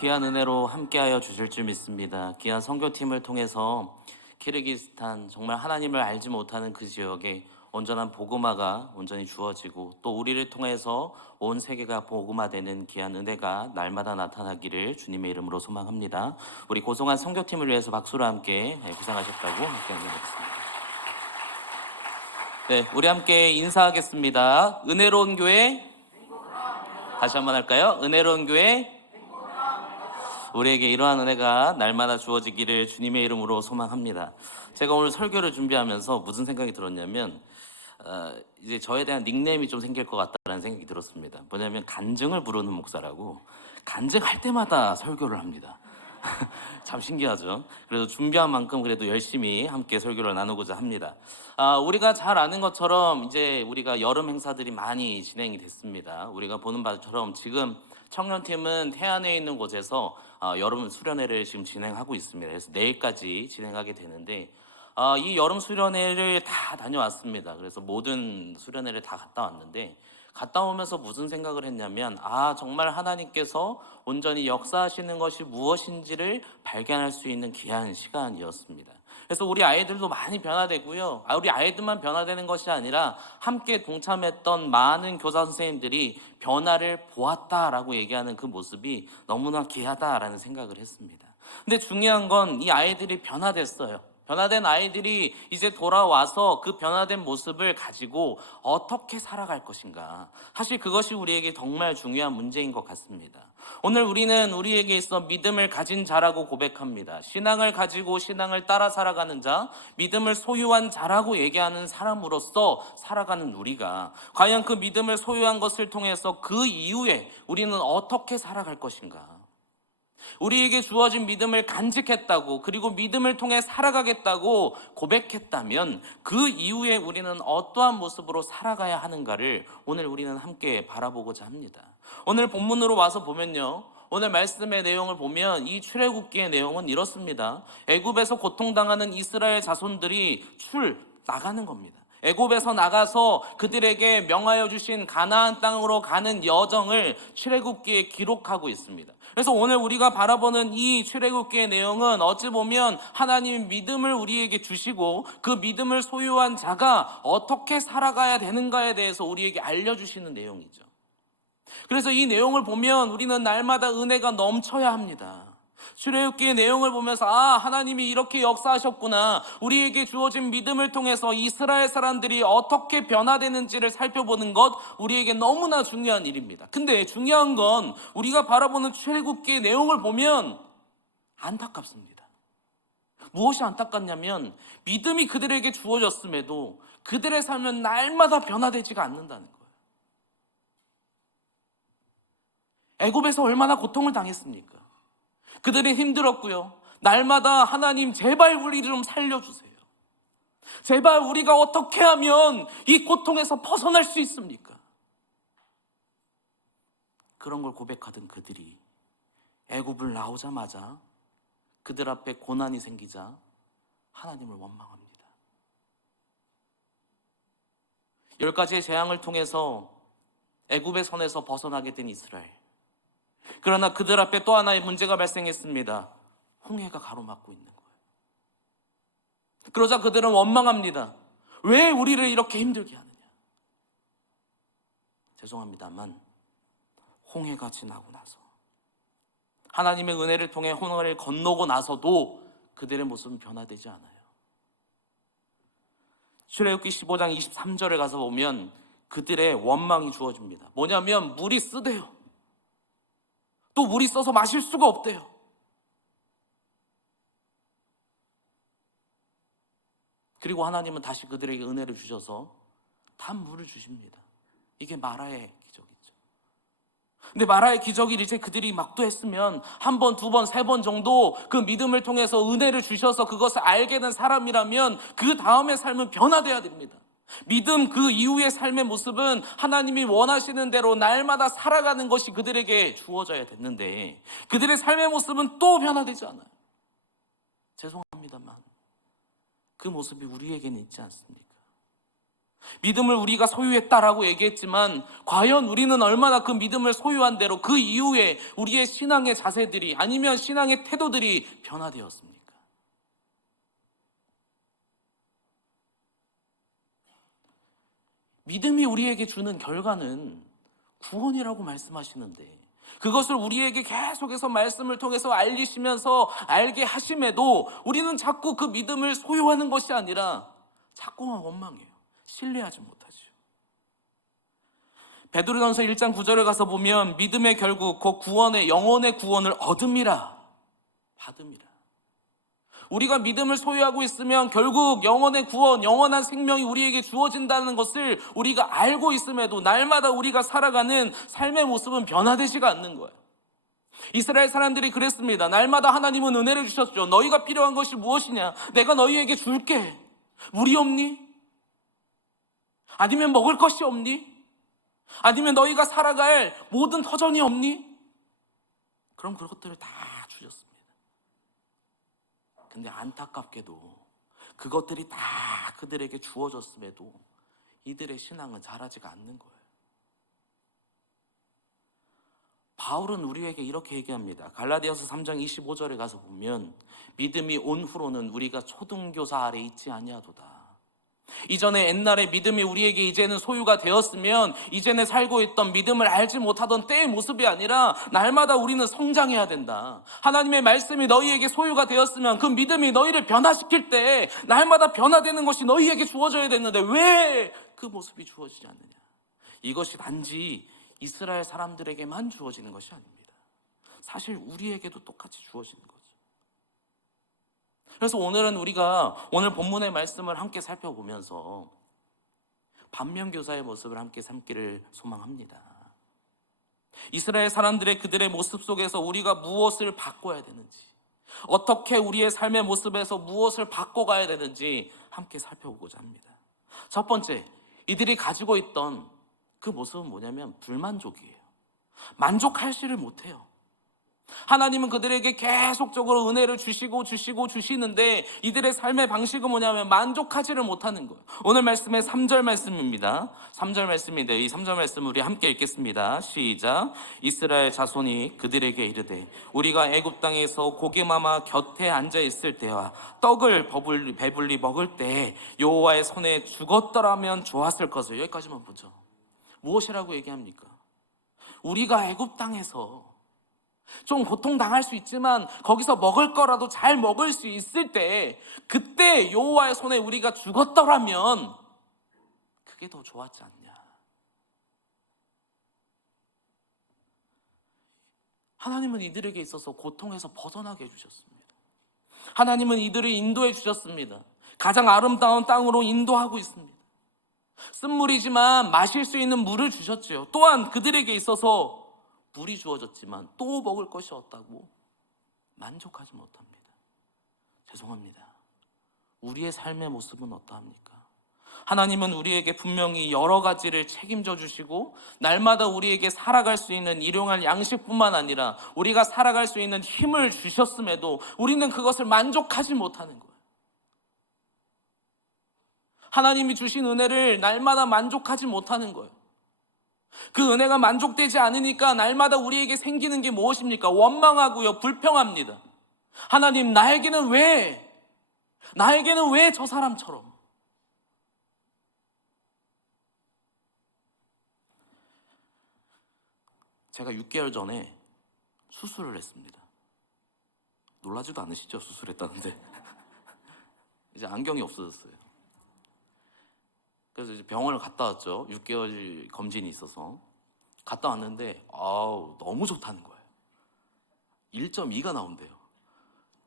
귀한 은혜로 함께하여 주실 줄 믿습니다. 귀한 선교팀을 통해서 키르기스탄, 정말 하나님을 알지 못하는 그 지역에 온전한 복음화가 온전히 주어지고, 또 우리를 통해서 온 세계가 복음화되는 귀한 은혜가 날마다 나타나기를 주님의 이름으로 소망합니다. 우리 고송한 선교팀을 위해서 박수로 함께 고생하셨다고 함께 하겠습니다. 네, 우리 함께 인사하겠습니다. 은혜로운 교회, 다시 한번 할까요? 은혜로운 교회, 우리에게 이러한 은혜가 날마다 주어지기를 주님의 이름으로 소망합니다. 제가 오늘 설교를 준비하면서 무슨 생각이 들었냐면, 이제 저에 대한 닉네임이 좀 생길 것 같다는 생각이 들었습니다. 뭐냐면 간증을 부르는 목사라고. 간증할 때마다 설교를 합니다. 참 신기하죠. 그래서 준비한 만큼 그래도 열심히 함께 설교를 나누고자 합니다. 우리가 잘 아는 것처럼 이제 우리가 여름 행사들이 많이 진행이 됐습니다. 우리가 보는 바처럼 지금 청년팀은 태안에 있는 곳에서 여름 수련회를 지금 진행하고 있습니다. 그래서 내일까지 진행하게 되는데, 이 여름 수련회를 다 다녀왔습니다. 그래서 모든 수련회를 다 갔다 왔는데, 갔다 오면서 무슨 생각을 했냐면, 정말 하나님께서 온전히 역사하시는 것이 무엇인지를 발견할 수 있는 귀한 시간이었습니다. 그래서 우리 아이들도 많이 변화되고요. 우리 아이들만 변화되는 것이 아니라 함께 동참했던 많은 교사 선생님들이 변화를 보았다라고 얘기하는 그 모습이 너무나 귀하다라는 생각을 했습니다. 근데 중요한 건 이 아이들이 변화됐어요. 변화된 아이들이 이제 돌아와서 그 변화된 모습을 가지고 어떻게 살아갈 것인가. 사실 그것이 우리에게 정말 중요한 문제인 것 같습니다. 오늘 우리는 우리에게 있어 믿음을 가진 자라고 고백합니다. 신앙을 가지고 신앙을 따라 살아가는 자, 믿음을 소유한 자라고 얘기하는 사람으로서 살아가는 우리가 과연 그 믿음을 소유한 것을 통해서 그 이후에 우리는 어떻게 살아갈 것인가. 우리에게 주어진 믿음을 간직했다고, 그리고 믿음을 통해 살아가겠다고 고백했다면 그 이후에 우리는 어떠한 모습으로 살아가야 하는가를 오늘 우리는 함께 바라보고자 합니다. 오늘 본문으로 와서 보면요, 오늘 말씀의 내용을 보면 이 출애굽기의 내용은 이렇습니다. 애굽에서 고통당하는 이스라엘 자손들이 나가는 겁니다. 애굽에서 나가서 그들에게 명하여 주신 가나안 땅으로 가는 여정을 출애굽기에 기록하고 있습니다. 그래서 오늘 우리가 바라보는 이 출애굽기의 내용은 어찌 보면 하나님이 믿음을 우리에게 주시고 그 믿음을 소유한 자가 어떻게 살아가야 되는가에 대해서 우리에게 알려주시는 내용이죠. 그래서 이 내용을 보면 우리는 날마다 은혜가 넘쳐야 합니다. 출애굽기의 내용을 보면서 하나님이 이렇게 역사하셨구나, 우리에게 주어진 믿음을 통해서 이스라엘 사람들이 어떻게 변화되는지를 살펴보는 것, 우리에게 너무나 중요한 일입니다. 근데 중요한 건 우리가 바라보는 출애굽기의 내용을 보면 안타깝습니다. 무엇이 안타깝냐면 믿음이 그들에게 주어졌음에도 그들의 삶은 날마다 변화되지가 않는다는 거예요. 애굽에서 얼마나 고통을 당했습니까? 그들이 힘들었고요. 날마다 하나님 제발 우리를 좀 살려주세요. 제발 우리가 어떻게 하면 이 고통에서 벗어날 수 있습니까? 그런 걸 고백하던 그들이 애굽을 나오자마자 그들 앞에 고난이 생기자 하나님을 원망합니다. 10가지의 재앙을 통해서 애굽의 손에서 벗어나게 된 이스라엘. 그러나 그들 앞에 또 하나의 문제가 발생했습니다. 홍해가 가로막고 있는 거예요. 그러자 그들은 원망합니다. 왜 우리를 이렇게 힘들게 하느냐. 죄송합니다만 홍해가 지나고 나서, 하나님의 은혜를 통해 홍해를 건너고 나서도 그들의 모습은 변화되지 않아요. 출애굽기 15장 23절에 가서 보면 그들의 원망이 주어집니다. 뭐냐면 물이 쓰대요. 또 물이 써서 마실 수가 없대요. 그리고 하나님은 다시 그들에게 은혜를 주셔서 단 물을 주십니다. 이게 마라의 기적이죠. 근데 마라의 기적이 이제 그들이 막도했으면 한 번, 두 번, 세 번 정도 그 믿음을 통해서 은혜를 주셔서 그것을 알게 된 사람이라면 그 다음의 삶은 변화돼야 됩니다. 믿음 그 이후의 삶의 모습은 하나님이 원하시는 대로 날마다 살아가는 것이 그들에게 주어져야 됐는데 그들의 삶의 모습은 또 변화되지 않아요. 죄송합니다만 그 모습이 우리에게는 있지 않습니까? 믿음을 우리가 소유했다라고 얘기했지만 과연 우리는 얼마나 그 믿음을 소유한 대로 그 이후에 우리의 신앙의 자세들이 아니면 신앙의 태도들이 변화되었습니까? 믿음이 우리에게 주는 결과는 구원이라고 말씀하시는데 그것을 우리에게 계속해서 말씀을 통해서 알리시면서 알게 하심에도 우리는 자꾸 그 믿음을 소유하는 것이 아니라 자꾸만 원망해요. 신뢰하지 못하죠. 베드로전서 1장 9절에 가서 보면 믿음의 결국 그 구원의 영혼의 구원을 얻음이라 받음이라. 우리가 믿음을 소유하고 있으면 결국 영혼의 구원, 영원한 생명이 우리에게 주어진다는 것을 우리가 알고 있음에도 날마다 우리가 살아가는 삶의 모습은 변화되지가 않는 거예요. 이스라엘 사람들이 그랬습니다. 날마다 하나님은 은혜를 주셨죠. 너희가 필요한 것이 무엇이냐? 내가 너희에게 줄게. 물이 없니? 아니면 먹을 것이 없니? 아니면 너희가 살아갈 모든 터전이 없니? 그럼 그것들을 다 주셨습니다. 근데 안타깝게도 그것들이 다 그들에게 주어졌음에도 이들의 신앙은 자라지가 않는 거예요. 바울은 우리에게 이렇게 얘기합니다. 갈라디아서 3장 25절에 가서 보면 믿음이 온 후로는 우리가 초등교사 아래 있지 아니하도다. 이전에 옛날에 믿음이 우리에게 이제는 소유가 되었으면 이제는 살고 있던 믿음을 알지 못하던 때의 모습이 아니라 날마다 우리는 성장해야 된다. 하나님의 말씀이 너희에게 소유가 되었으면 그 믿음이 너희를 변화시킬 때 날마다 변화되는 것이 너희에게 주어져야 되는데 왜 그 모습이 주어지지 않느냐? 이것이 단지 이스라엘 사람들에게만 주어지는 것이 아닙니다. 사실 우리에게도 똑같이 주어지는 거죠. 그래서 오늘은 우리가 오늘 본문의 말씀을 함께 살펴보면서 반면교사의 모습을 함께 삼기를 소망합니다. 이스라엘 사람들의 그들의 모습 속에서 우리가 무엇을 바꿔야 되는지, 어떻게 우리의 삶의 모습에서 무엇을 바꿔가야 되는지 함께 살펴보고자 합니다. 첫 번째, 이들이 가지고 있던 그 모습은 뭐냐면 불만족이에요. 만족하지를 못해요. 하나님은 그들에게 계속적으로 은혜를 주시는데 이들의 삶의 방식은 뭐냐면 만족하지를 못하는 거예요. 오늘 말씀의 3절 말씀입니다. 3절 말씀인데 이 3절 말씀 우리 함께 읽겠습니다. 시작. 이스라엘 자손이 그들에게 이르되 우리가 애굽 땅에서 고기마마 곁에 앉아 있을 때와 떡을 배불리 먹을 때 여호와의 손에 죽었더라면 좋았을 것을. 여기까지만 보죠. 무엇이라고 얘기합니까? 우리가 애굽 땅에서 좀 고통당할 수 있지만 거기서 먹을 거라도 잘 먹을 수 있을 때 그때 여호와의 손에 우리가 죽었더라면 그게 더 좋았지 않냐. 하나님은 이들에게 있어서 고통에서 벗어나게 해주셨습니다. 하나님은 이들을 인도해 주셨습니다. 가장 아름다운 땅으로 인도하고 있습니다. 쓴물이지만 마실 수 있는 물을 주셨지요. 또한 그들에게 있어서 물이 주어졌지만 또 먹을 것이 없다고 만족하지 못합니다. 죄송합니다. 우리의 삶의 모습은 어떠합니까? 하나님은 우리에게 분명히 여러 가지를 책임져 주시고 날마다 우리에게 살아갈 수 있는 일용할 양식뿐만 아니라 우리가 살아갈 수 있는 힘을 주셨음에도 우리는 그것을 만족하지 못하는 거예요. 하나님이 주신 은혜를 날마다 만족하지 못하는 거예요. 그 은혜가 만족되지 않으니까 날마다 우리에게 생기는 게 무엇입니까? 원망하고요, 불평합니다. 하나님, 나에게는 왜 저 사람처럼? 제가 6개월 전에 수술을 했습니다. 놀라지도 않으시죠? 수술했다는데. 이제 안경이 없어졌어요. 그래서 이제 병원을 갔다 왔죠. 6개월 검진이 있어서 갔다 왔는데 너무 좋다는 거예요. 1.2가 나온대요.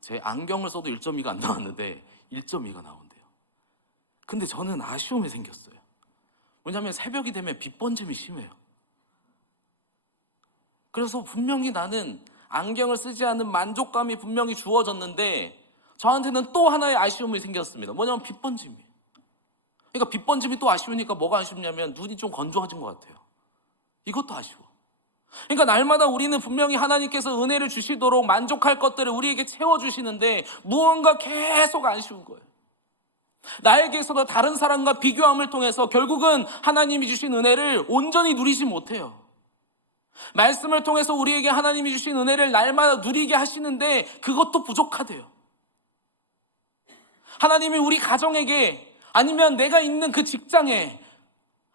제 안경을 써도 1.2가 안 나왔는데 1.2가 나온대요. 근데 저는 아쉬움이 생겼어요. 왜냐하면 새벽이 되면 빛번짐이 심해요. 그래서 분명히 나는 안경을 쓰지 않은 만족감이 분명히 주어졌는데 저한테는 또 하나의 아쉬움이 생겼습니다. 뭐냐면 빛번짐이. 그러니까 빛번짐이 또 아쉬우니까 뭐가 아쉽냐면 눈이 좀 건조해진 것 같아요. 이것도 아쉬워. 그러니까 날마다 우리는 분명히 하나님께서 은혜를 주시도록 만족할 것들을 우리에게 채워주시는데 무언가 계속 아쉬운 거예요. 나에게서도 다른 사람과 비교함을 통해서 결국은 하나님이 주신 은혜를 온전히 누리지 못해요. 말씀을 통해서 우리에게 하나님이 주신 은혜를 날마다 누리게 하시는데 그것도 부족하대요. 하나님이 우리 가정에게, 아니면 내가 있는 그 직장에,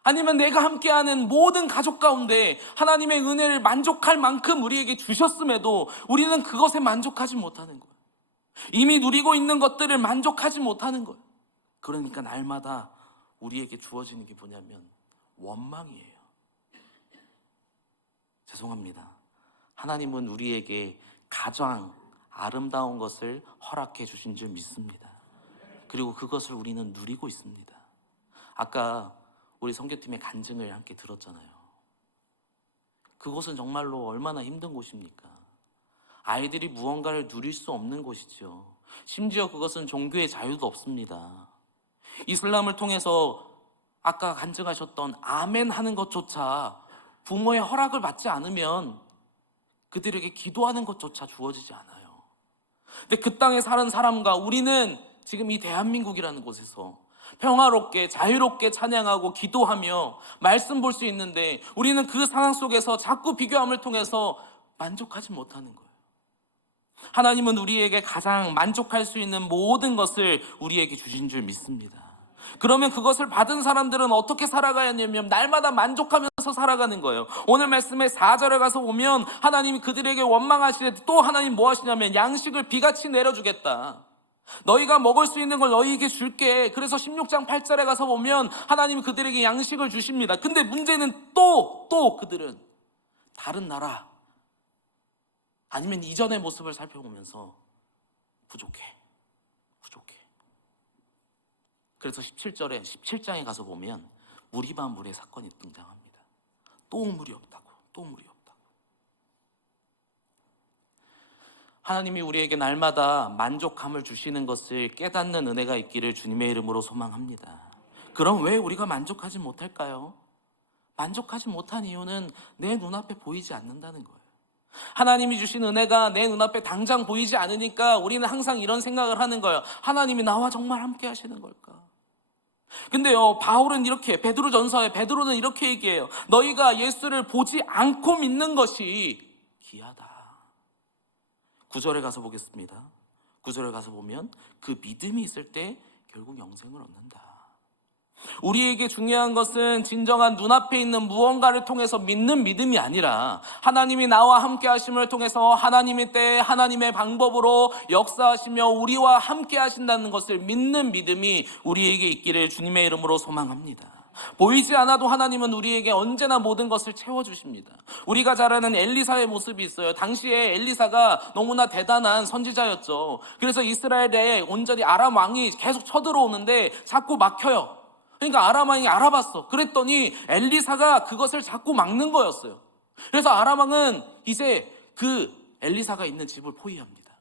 아니면 내가 함께하는 모든 가족 가운데 하나님의 은혜를 만족할 만큼 우리에게 주셨음에도 우리는 그것에 만족하지 못하는 거예요. 이미 누리고 있는 것들을 만족하지 못하는 거예요. 그러니까 날마다 우리에게 주어지는 게 뭐냐면 원망이에요. 죄송합니다. 하나님은 우리에게 가장 아름다운 것을 허락해 주신 줄 믿습니다. 그리고 그것을 우리는 누리고 있습니다. 아까 우리 선교팀의 간증을 함께 들었잖아요. 그곳은 정말로 얼마나 힘든 곳입니까? 아이들이 무언가를 누릴 수 없는 곳이죠. 심지어 그것은 종교의 자유도 없습니다. 이슬람을 통해서 아까 간증하셨던 아멘 하는 것조차 부모의 허락을 받지 않으면 그들에게 기도하는 것조차 주어지지 않아요. 근데 그 땅에 사는 사람과 우리는 지금 이 대한민국이라는 곳에서 평화롭게 자유롭게 찬양하고 기도하며 말씀 볼 수 있는데 우리는 그 상황 속에서 자꾸 비교함을 통해서 만족하지 못하는 거예요. 하나님은 우리에게 가장 만족할 수 있는 모든 것을 우리에게 주신 줄 믿습니다. 그러면 그것을 받은 사람들은 어떻게 살아가야 하냐면 날마다 만족하면서 살아가는 거예요. 오늘 말씀의 4절에 가서 보면 하나님이 그들에게 원망하시되 또 하나님 뭐 하시냐면 양식을 비같이 내려주겠다. 너희가 먹을 수 있는 걸 너희에게 줄게. 그래서 16장 8절에 가서 보면 하나님이 그들에게 양식을 주십니다. 근데 문제는 또 그들은 다른 나라 아니면 이전의 모습을 살펴보면서 부족해. 그래서 17장에 가서 보면 물이 반 물의 사건이 등장합니다. 또 물이 없다고. 하나님이 우리에게 날마다 만족함을 주시는 것을 깨닫는 은혜가 있기를 주님의 이름으로 소망합니다. 그럼 왜 우리가 만족하지 못할까요? 만족하지 못한 이유는 내 눈앞에 보이지 않는다는 거예요. 하나님이 주신 은혜가 내 눈앞에 당장 보이지 않으니까 우리는 항상 이런 생각을 하는 거예요. 하나님이 나와 정말 함께 하시는 걸까? 근데요, 바울은 이렇게, 베드로전서에 베드로는 이렇게 얘기해요. 너희가 예수를 보지 않고 믿는 것이 귀하다. 9절에 가서 보겠습니다. 9절에 가서 보면 그 믿음이 있을 때 결국 영생을 얻는다. 우리에게 중요한 것은 진정한 눈앞에 있는 무언가를 통해서 믿는 믿음이 아니라 하나님이 나와 함께 하심을 통해서 하나님의 때에 하나님의 방법으로 역사하시며 우리와 함께 하신다는 것을 믿는 믿음이 우리에게 있기를 주님의 이름으로 소망합니다. 보이지 않아도 하나님은 우리에게 언제나 모든 것을 채워주십니다. 우리가 잘 아는 엘리사의 모습이 있어요. 당시에 엘리사가 너무나 대단한 선지자였죠. 그래서 이스라엘에 온전히 아람 왕이 계속 쳐들어오는데 자꾸 막혀요. 그러니까 아람 왕이 알아봤어. 그랬더니 엘리사가 그것을 자꾸 막는 거였어요. 그래서 아람 왕은 이제 그 엘리사가 있는 집을 포위합니다.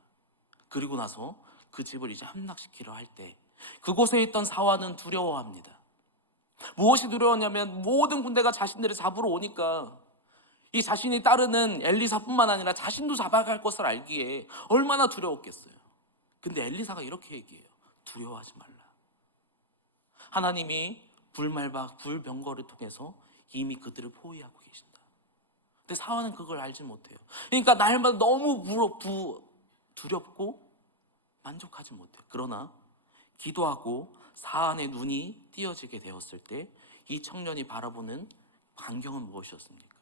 그리고 나서 그 집을 이제 함락시키려 할 때 그곳에 있던 사환은 두려워합니다. 무엇이 두려웠냐면 모든 군대가 자신들을 잡으러 오니까 이 자신이 따르는 엘리사뿐만 아니라 자신도 잡아갈 것을 알기에 얼마나 두려웠겠어요. 근데 엘리사가 이렇게 얘기해요. 두려워하지 말라. 하나님이 불말박, 불병거를 통해서 이미 그들을 포위하고 계신다. 근데 사환은 그걸 알지 못해요. 그러니까 날마다 너무 두렵고 만족하지 못해요. 그러나 기도하고 사안의 눈이 띄어지게 되었을 때 이 청년이 바라보는 광경은 무엇이었습니까?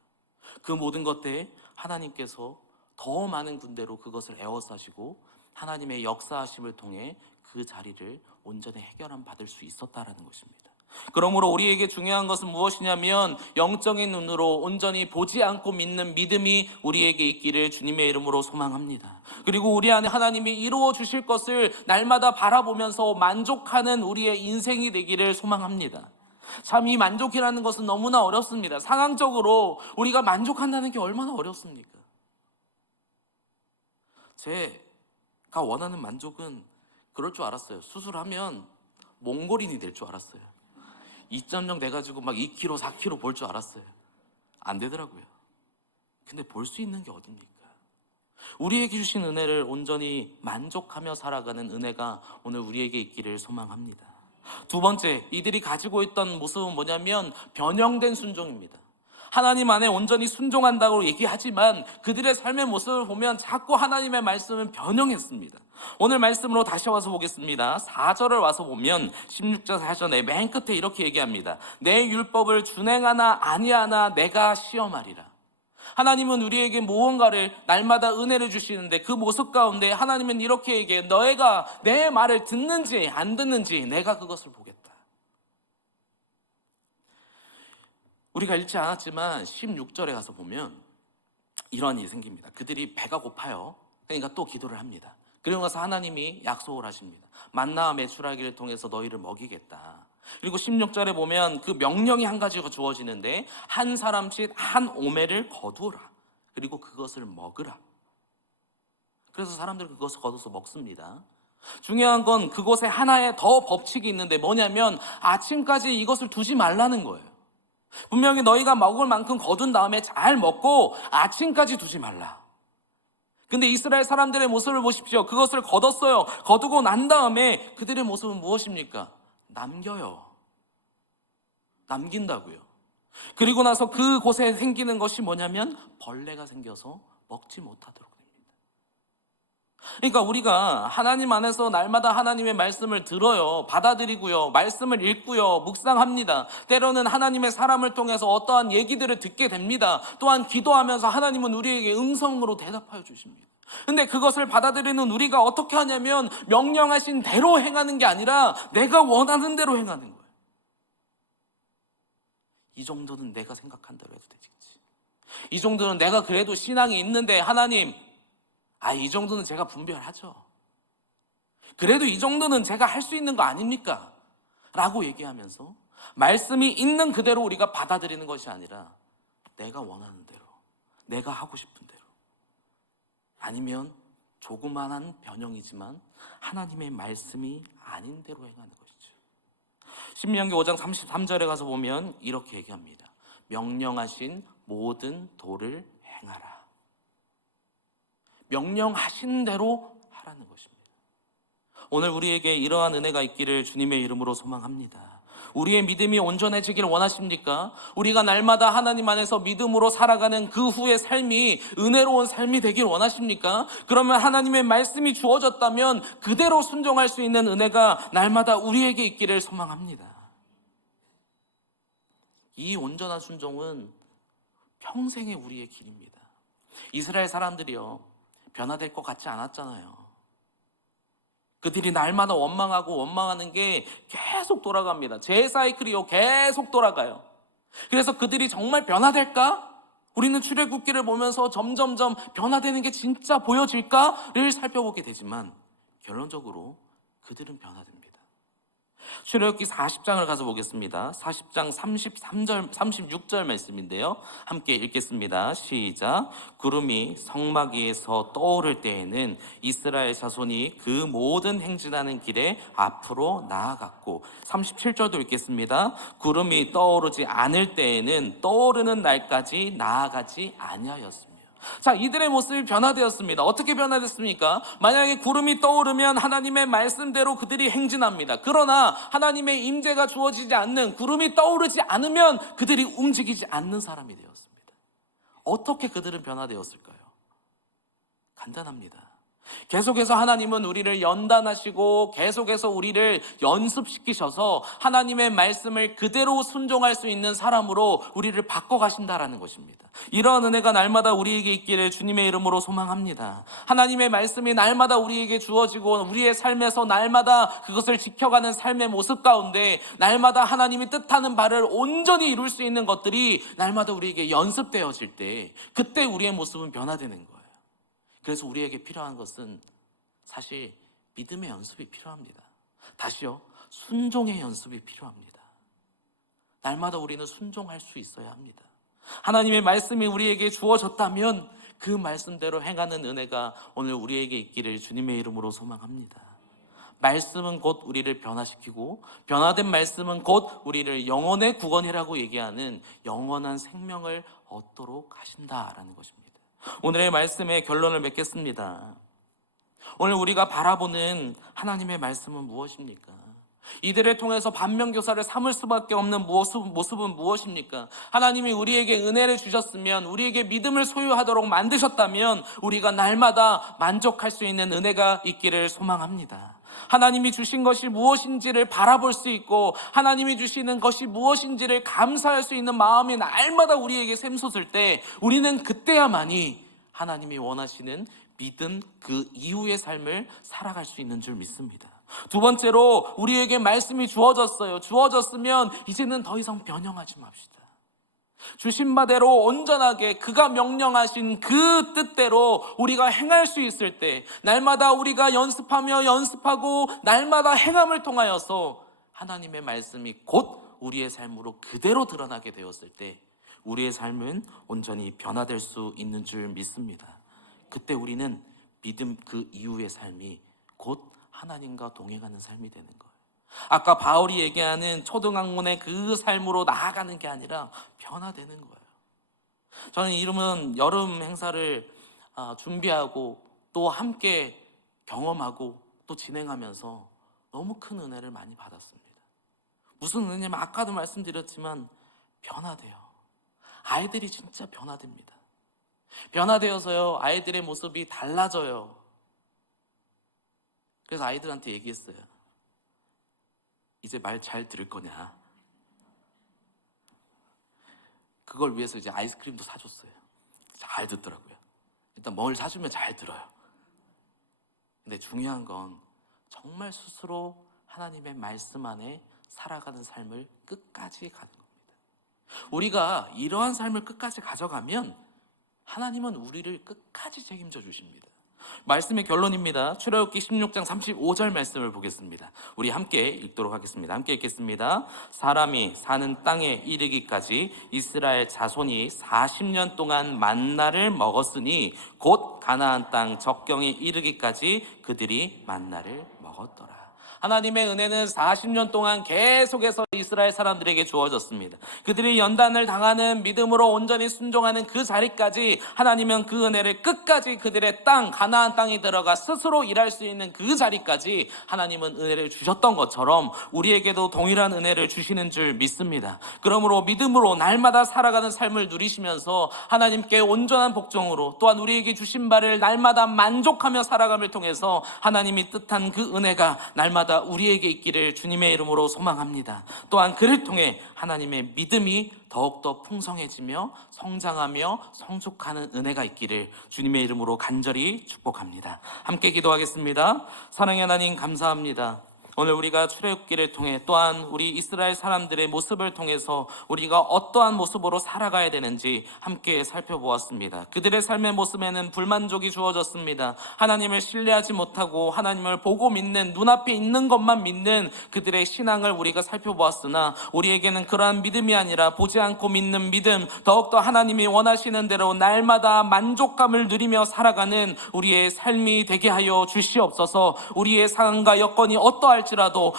그 모든 것들에 하나님께서 더 많은 군대로 그것을 에워싸시고 하나님의 역사하심을 통해 그 자리를 온전히 해결함 받을 수 있었다라는 것입니다. 그러므로 우리에게 중요한 것은 무엇이냐면 영적인 눈으로 온전히 보지 않고 믿는 믿음이 우리에게 있기를 주님의 이름으로 소망합니다. 그리고 우리 안에 하나님이 이루어 주실 것을 날마다 바라보면서 만족하는 우리의 인생이 되기를 소망합니다. 참 이 만족이라는 것은 너무나 어렵습니다. 상황적으로 우리가 만족한다는 게 얼마나 어렵습니까? 제가 원하는 만족은 그럴 줄 알았어요. 수술하면 몽골인이 될 줄 알았어요. 2.0 돼가지고 막 2kg, 4kg 볼 줄 알았어요. 안 되더라고요. 근데 볼 수 있는 게 어딥니까? 우리에게 주신 은혜를 온전히 만족하며 살아가는 은혜가 오늘 우리에게 있기를 소망합니다. 두 번째, 이들이 가지고 있던 모습은 뭐냐면 변형된 순종입니다. 하나님 안에 온전히 순종한다고 얘기하지만 그들의 삶의 모습을 보면 자꾸 하나님의 말씀은 변형했습니다. 오늘 말씀으로 다시 와서 보겠습니다. 4절을 와서 보면 16절 4절에 맨 끝에 이렇게 얘기합니다. 내 율법을 준행하나 아니하나 내가 시험하리라. 하나님은 우리에게 무언가를 날마다 은혜를 주시는데 그 모습 가운데 하나님은 이렇게 얘기해. 너희가 내 말을 듣는지 안 듣는지 내가 그것을 보겠다. 우리가 읽지 않았지만 16절에 가서 보면 이런 일이 생깁니다. 그들이 배가 고파요. 그러니까 또 기도를 합니다. 그리고 나서 하나님이 약속을 하십니다. 만나와 메추라기를 통해서 너희를 먹이겠다. 그리고 16절에 보면 그 명령이 한 가지가 주어지는데 한 사람씩 한 오멜을 거두어라. 그리고 그것을 먹으라. 그래서 사람들은 그것을 거둬서 먹습니다. 중요한 건 그곳에 하나의 더 법칙이 있는데 뭐냐면 아침까지 이것을 두지 말라는 거예요. 분명히 너희가 먹을 만큼 거둔 다음에 잘 먹고 아침까지 두지 말라. 근데 이스라엘 사람들의 모습을 보십시오. 그것을 거뒀어요. 거두고 난 다음에 그들의 모습은 무엇입니까? 남겨요. 남긴다고요. 그리고 나서 그곳에 생기는 것이 뭐냐면 벌레가 생겨서 먹지 못하도록. 그러니까 우리가 하나님 안에서 날마다 하나님의 말씀을 들어요. 받아들이고요. 말씀을 읽고요. 묵상합니다. 때로는 하나님의 사람을 통해서 어떠한 얘기들을 듣게 됩니다. 또한 기도하면서 하나님은 우리에게 음성으로 대답하여 주십니다. 근데 그것을 받아들이는 우리가 어떻게 하냐면 명령하신 대로 행하는 게 아니라 내가 원하는 대로 행하는 거예요. 이 정도는 내가 생각한 대로 해도 되겠지. 이 정도는 내가 그래도 신앙이 있는데 하나님 이 정도는 제가 분별하죠. 그래도 이 정도는 제가 할 수 있는 거 아닙니까? 라고 얘기하면서 말씀이 있는 그대로 우리가 받아들이는 것이 아니라 내가 원하는 대로, 내가 하고 싶은 대로, 아니면 조그만한 변형이지만 하나님의 말씀이 아닌 대로 행하는 것이죠. 신명기 5장 33절에 가서 보면 이렇게 얘기합니다. 명령하신 모든 도를 행하라. 명령하신 대로 하라는 것입니다. 오늘 우리에게 이러한 은혜가 있기를 주님의 이름으로 소망합니다. 우리의 믿음이 온전해지길 원하십니까? 우리가 날마다 하나님 안에서 믿음으로 살아가는 그 후의 삶이 은혜로운 삶이 되길 원하십니까? 그러면 하나님의 말씀이 주어졌다면 그대로 순종할 수 있는 은혜가 날마다 우리에게 있기를 소망합니다. 이 온전한 순종은 평생의 우리의 길입니다. 이스라엘 사람들이요 변화될 것 같지 않았잖아요. 그들이 날마다 원망하고 원망하는 게 계속 돌아갑니다. 제 사이클이요 계속 돌아가요. 그래서 그들이 정말 변화될까? 우리는 출애굽기를 보면서 점점점 변화되는 게 진짜 보여질까를 살펴보게 되지만 결론적으로 그들은 변화됩니다. 출애굽기 40장을 가서 보겠습니다. 40장 33절, 36절 말씀인데요. 함께 읽겠습니다. 시작. 구름이 성막 위에서 떠오를 때에는 이스라엘 자손이 그 모든 행진하는 길에 앞으로 나아갔고 37절도 읽겠습니다. 구름이 떠오르지 않을 때에는 떠오르는 날까지 나아가지 아니하였습니다. 자, 이들의 모습이 변화되었습니다. 어떻게 변화됐습니까? 만약에 구름이 떠오르면 하나님의 말씀대로 그들이 행진합니다. 그러나 하나님의 임재가 주어지지 않는, 구름이 떠오르지 않으면 그들이 움직이지 않는 사람이 되었습니다. 어떻게 그들은 변화되었을까요? 간단합니다. 계속해서 하나님은 우리를 연단하시고 계속해서 우리를 연습시키셔서 하나님의 말씀을 그대로 순종할 수 있는 사람으로 우리를 바꿔가신다라는 것입니다. 이러한 은혜가 날마다 우리에게 있기를 주님의 이름으로 소망합니다. 하나님의 말씀이 날마다 우리에게 주어지고 우리의 삶에서 날마다 그것을 지켜가는 삶의 모습 가운데 날마다 하나님이 뜻하는 바를 온전히 이룰 수 있는 것들이 날마다 우리에게 연습되어질 때 그때 우리의 모습은 변화되는 거예요. 그래서 우리에게 필요한 것은 사실 믿음의 연습이 필요합니다. 다시요, 순종의 연습이 필요합니다. 날마다 우리는 순종할 수 있어야 합니다. 하나님의 말씀이 우리에게 주어졌다면 그 말씀대로 행하는 은혜가 오늘 우리에게 있기를 주님의 이름으로 소망합니다. 말씀은 곧 우리를 변화시키고 변화된 말씀은 곧 우리를 영혼의 구원이라고 얘기하는 영원한 생명을 얻도록 하신다라는 것입니다. 오늘의 말씀의 결론을 맺겠습니다. 오늘 우리가 바라보는 하나님의 말씀은 무엇입니까? 이들을 통해서 반면교사를 삼을 수밖에 없는 모습은 무엇입니까? 하나님이 우리에게 은혜를 주셨으면, 우리에게 믿음을 소유하도록 만드셨다면 우리가 날마다 만족할 수 있는 은혜가 있기를 소망합니다. 하나님이 주신 것이 무엇인지를 바라볼 수 있고, 하나님이 주시는 것이 무엇인지를 감사할 수 있는 마음이 날마다 우리에게 샘솟을 때, 우리는 그때야만이 하나님이 원하시는 믿음 그 이후의 삶을 살아갈 수 있는 줄 믿습니다. 두 번째로, 우리에게 말씀이 주어졌어요. 주어졌으면 이제는 더 이상 변형하지 맙시다. 주신 바대로 온전하게 그가 명령하신 그 뜻대로 우리가 행할 수 있을 때, 날마다 우리가 연습하고 날마다 행함을 통하여서 하나님의 말씀이 곧 우리의 삶으로 그대로 드러나게 되었을 때, 우리의 삶은 온전히 변화될 수 있는 줄 믿습니다. 그때 우리는 믿음 그 이후의 삶이 곧 하나님과 동행하는 삶이 되는 거예요. 아까 바울이 얘기하는 초등학문의 그 삶으로 나아가는 게 아니라 변화되는 거예요. 저는 이러면 여름 행사를 준비하고 또 함께 경험하고 또 진행하면서 너무 큰 은혜를 많이 받았습니다. 무슨 은혜냐면, 아까도 말씀드렸지만 변화돼요. 아이들이 진짜 변화됩니다. 변화되어서요, 아이들의 모습이 달라져요. 그래서 아이들한테 얘기했어요. 이제 말 잘 들을 거냐? 그걸 위해서 이제 아이스크림도 사줬어요. 잘 듣더라고요. 일단 뭘 사주면 잘 들어요. 근데 중요한 건 정말 스스로 하나님의 말씀 안에 살아가는 삶을 끝까지 가는 겁니다. 우리가 이러한 삶을 끝까지 가져가면 하나님은 우리를 끝까지 책임져 주십니다. 말씀의 결론입니다. 출애굽기 16장 35절 말씀을 보겠습니다. 우리 함께 읽도록 하겠습니다. 함께 읽겠습니다. 사람이 사는 땅에 이르기까지 이스라엘 자손이 40년 동안 만나를 먹었으니 곧 가나안 땅 적경에 이르기까지 그들이 만나를 먹었더라. 하나님의 은혜는 40년 동안 계속해서 이스라엘 사람들에게 주어졌습니다. 그들이 연단을 당하는 믿음으로 온전히 순종하는 그 자리까지 하나님은 그 은혜를 끝까지 그들의 땅, 가나안 땅에 들어가 스스로 일할 수 있는 그 자리까지 하나님은 은혜를 주셨던 것처럼 우리에게도 동일한 은혜를 주시는 줄 믿습니다. 그러므로 믿음으로 날마다 살아가는 삶을 누리시면서 하나님께 온전한 복종으로, 또한 우리에게 주신 바를 날마다 만족하며 살아감을 통해서 하나님이 뜻한 그 은혜가 날마다 우리에게 있기를 주님의 이름으로 소망합니다. 또한 그를 통해 하나님의 믿음이 더욱더 풍성해지며 성장하며 성숙하는 은혜가 있기를 주님의 이름으로 간절히 축복합니다. 함께 기도하겠습니다. 사랑의 하나님, 감사합니다. 오늘 우리가 출애굽기를 통해, 또한 우리 이스라엘 사람들의 모습을 통해서 우리가 어떠한 모습으로 살아가야 되는지 함께 살펴보았습니다. 그들의 삶의 모습에는 불만족이 주어졌습니다. 하나님을 신뢰하지 못하고 하나님을 보고 믿는, 눈앞에 있는 것만 믿는 그들의 신앙을 우리가 살펴보았으나, 우리에게는 그러한 믿음이 아니라 보지 않고 믿는 믿음, 더욱더 하나님이 원하시는 대로 날마다 만족감을 누리며 살아가는 우리의 삶이 되게 하여 주시옵소서. 우리의 상황과 여건이 어떠할지라도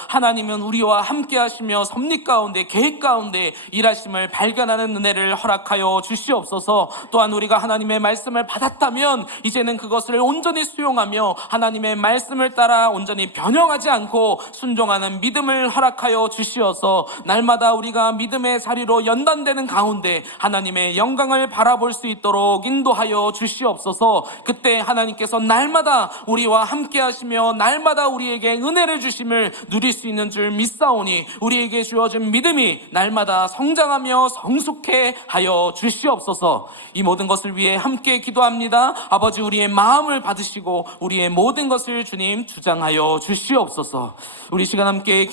하나님은 우리와 함께 하시며 섭리 가운데, 계획 가운데 일하심을 발견하는 은혜를 허락하여 주시옵소서. 또한 우리가 하나님의 말씀을 받았다면 이제는 그것을 온전히 수용하며 하나님의 말씀을 따라 온전히 변형하지 않고 순종하는 믿음을 허락하여 주시어서 날마다 우리가 믿음의 자리로 연단되는 가운데 하나님의 영광을 바라볼 수 있도록 인도하여 주시옵소서. 그때 하나님께서 날마다 우리와 함께 하시며 날마다 우리에게 은혜를 주심을 누릴 수 있는 줄 믿사오니, 우리에게 주어진 믿음이 날마다 성장하며 성숙해 하여 주시옵소서. 이 모든 것을 위해 함께 기도합니다. 아버지, 우리의 마음을 받으시고 우리의 모든 것을 주님 주장하여 주시옵소서. 우리 시간 함께